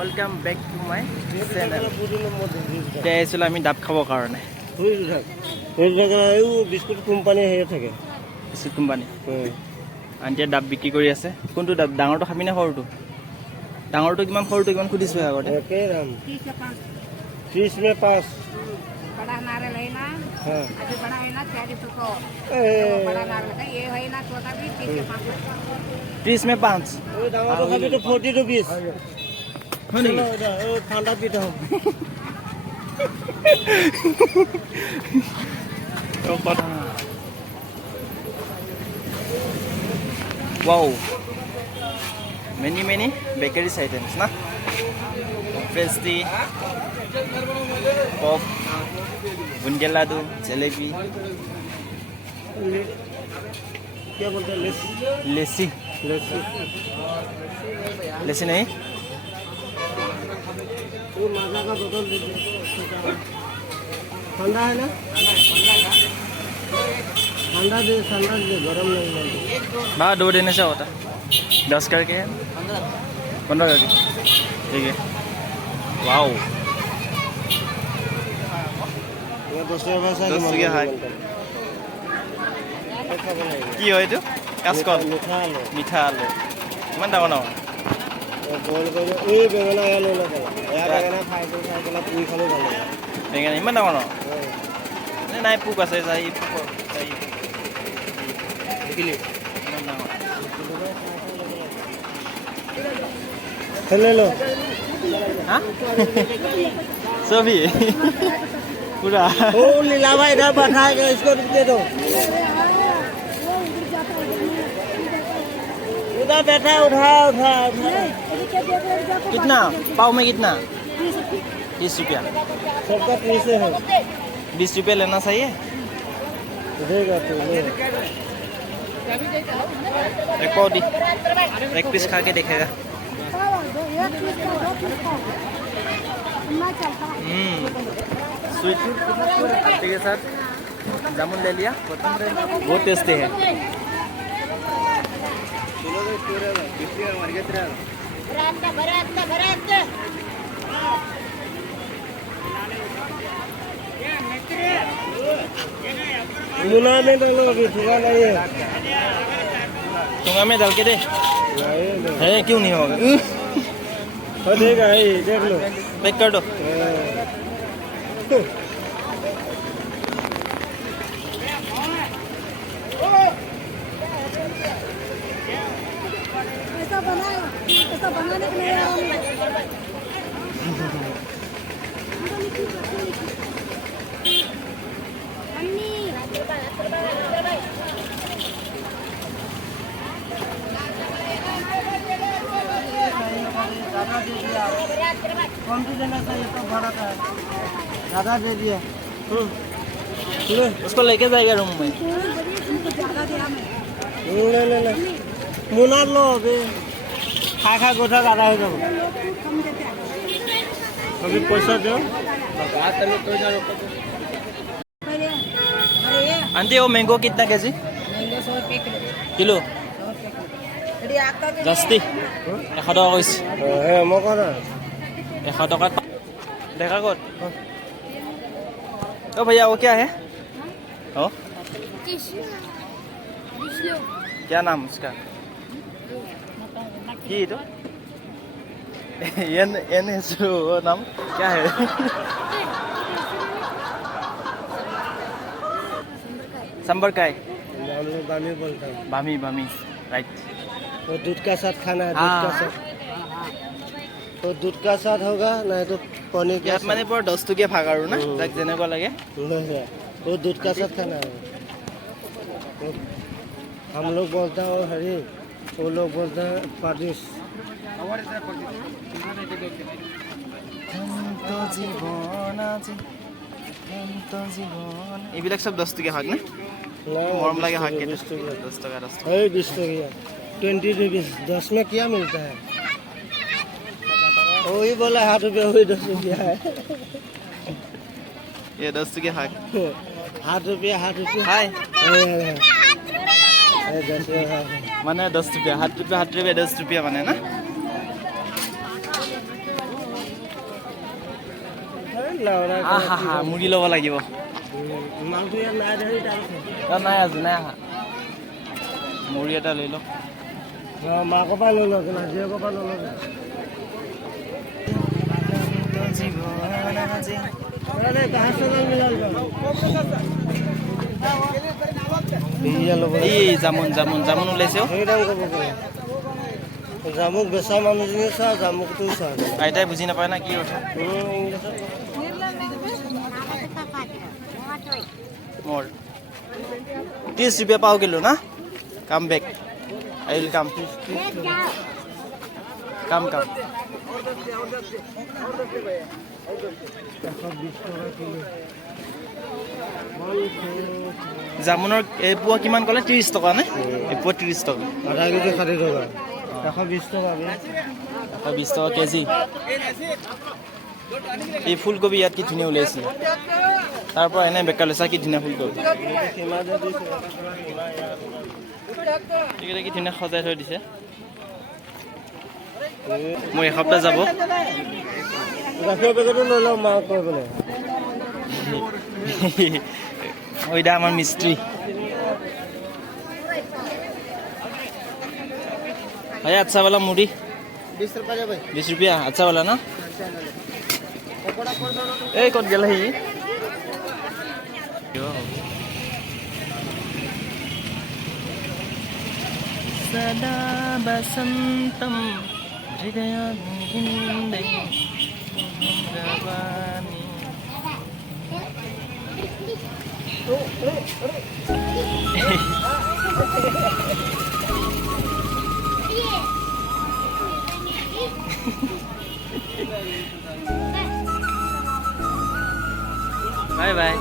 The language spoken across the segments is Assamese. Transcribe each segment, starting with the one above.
Welcome back to my channel. Today আইছিলো আমি ডাব খাবৰ কাৰণে। বিস্কুট কোম্পানী হেৰি থাকে। Biscuit company. আন্টিয়ে ডাব বিক্ৰী কৰি আছে। কোনটো ডাব? ডাঙৰটো খাবি নে সৰুটো? ডাঙৰটো কিমান সৰুটো কিমান সুধিছো আগতে। একেই দাম। 30 में 5। बड़ा नारियल है ना, हाँ। अभी बड़ा है ना 40 को। बड़ा नारियल है, ये है ना छोटा भी 30 के 5। 30 में 5। ওই ডাঙৰটো খাবি তো 40 रुपीस। হয় নেকি? ঠাণ্ডা পিঠা। Wow. Many bakery items na. Pastry, pop, bundiya लाडू, जलेबी, क्या बोलते हैं लस्सी लस्सी नहीं वो माजा का बोतल दीजिए ठंडा है ना ठंडा दे गरम नहीं है बाहर 2 देने से होता 10 करके 15 करके ठीक है वाओ दूसरे भाषा কি হয় এইটো কাচকল মিঠা আলু কিমান ডাঙৰ ডাঙৰ বইল কৰি এই বেঙেনা আলু লগালা এয়া বেঙেনা ফ্ৰাই কৰি পুৰি খালে ভাল লাগে বেঙেনা ইমান ডাঙৰ ডাঙৰ নাই পোক আছে চাই দেখিলি ইমান ডাঙৰ ले लो हाँ सभी पूरा ओ लीलावा इधर बैठाएगा इसको दे दो उधर बैठा उठा कितना पाव में कितना 30 रुपया सबका 30 है 20 रुपया लेना चाहिए देगा तो ले एक पाव दी एक पीस खा के देखेगा स्वीट के साथ जामुन ले लिया बहुत टेस्टी है मुना में डालो अभी ठुका नहीं है चुंगा में डाल के दे है क्यों नहीं होगा हो देगा ये देख लो पैक कर दो ऐसा बनाने के लिए कौन सी देना चाहिए तो भाड़ा का ज़्यादा दे दिया उसको लेके जाएगा रूम में ले मुना लो अभी खा गोठा ज़्यादा हो जाओ अभी पैसा दो आंटी वो मैंगो कितना केजी किलो जास्ती 100 টকা কৈছে মই কৰা 100 टका देखा कौन ओ भैया वो क्या है ओ क्या नाम उसका की तो एन नाम क्या है संबरकाय हम लोग बामी बोलते हैं बामी राइट वो दूध का साथ खाना है दूध का साथ तो दूध का साथ होगा नहीं तो पानी के साथ माने पर 10 टकिया भाग আৰু না তাক যেনেকুৱা লাগে वो दूध का साथ खाना है हम लोग बोलते हैं हरी वो लोग बोलते हैं पारिश এইবিলাক সব 10 টকিয়া ভাগ না মৰম লাগে ভাগ के 10 टका 20 टकिया 20 रुपीस 10 में क्या मिलता है वही बोला 8 रुपया वही 10 रुपया है ये 10 टकिया भाग 8 रुपया हाय 10 रुपया মানে 10 रुपया 7 रुपया 10 रुपया মানে না লাউৰা আহা হা মুড়ি ল'ব লাগিব মাংস ইয়াত নাই দেখি তাৰ নাই আজি নাই আহা মুড়ি এটা লৈ লওঁ মাকৰ পৰা লৈ লওক জীয়েকৰ পৰা নল'ব এই জামুন জামুন জামুন ওলাইছে অ'। সেই দাম ক'ব গ'লে জামুক বেচা মানুহজনী চা জামুকটো চা আইতাই বুজি নাপায় না কি কথা মোৰ 30 रुपया पाव किलो ना come back I will come कम कम 120 টকা কিলো জামুনৰ এপোৱা কিমান ক'লে 30 টকা নে এপোৱা 30 টকা আধা কেজি 60 টকা 120 টকা 120 টকা কেজি এই ফুলকবি ইয়াত কি ধুনীয়া ওলাইছিলে তাৰ পৰা এনে বেকাৰ লৈছা কি ধুনীয়া ফুলকবি এইকেইটা কি ধুনীয়া সজাই থৈ দিছে মই এসপ্তাহ যাব গাখীৰ পেকেটো লৈ লওঁ মাক কৈ পেলাই ওইটা আমার মিস্ত্রি भाई अच्छा वाला मुड़ी 20 रुपया भाई 20 रुपया अच्छा वाला ना ए कौन गया ही सदा बसंतम हृदयानंदे भवानी बाय बाय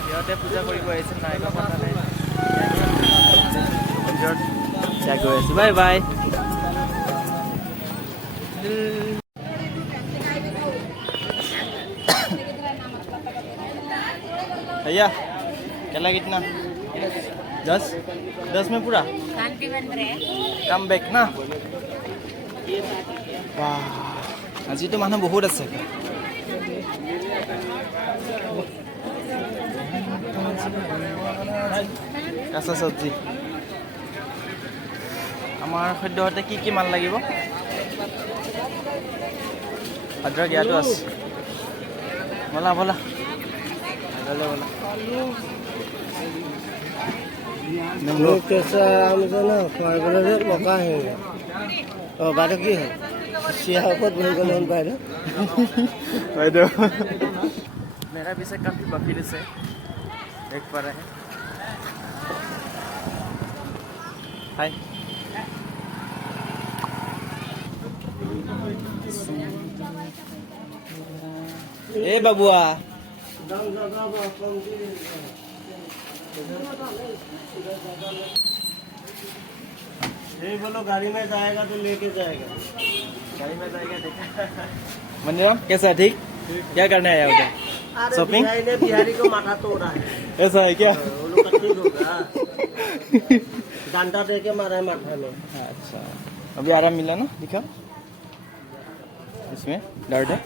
সিহঁতে পূজা কৰিব আহিছে নাইকা পাতালে গৈ আছো বাই বাই भैया केला कितना 10 में पूरा कम बैक ना वाह আজি তো মানুহ বহুত আছে কাঁচা চব্জি আমাৰ সদ্যহতে কি কি মান লাগিব আদ্ৰক ইয়াতো আছে বলা বলা लोग कैसा आम जो ना फाइबर से मौका है और बात की है सियाह पर भूल गए उन पर भाई दो मेरा भी से काफी बफील से देख पा रहे हैं हाय ए बाबुआ ये बोलो गाड़ी में जाएगा तो लेके जाएगा गाड़ी में जाएगा देखा मंदिरम कैसा है ठीक क्या करने आया उधर शॉपिंग बिहारी को माथा तोड़ा है ऐसा है क्या वो लोग ठीक होगा डंडा दे के मारा है माथा में अच्छा अभी आराम मिला ना दिखा इसमें दर्द है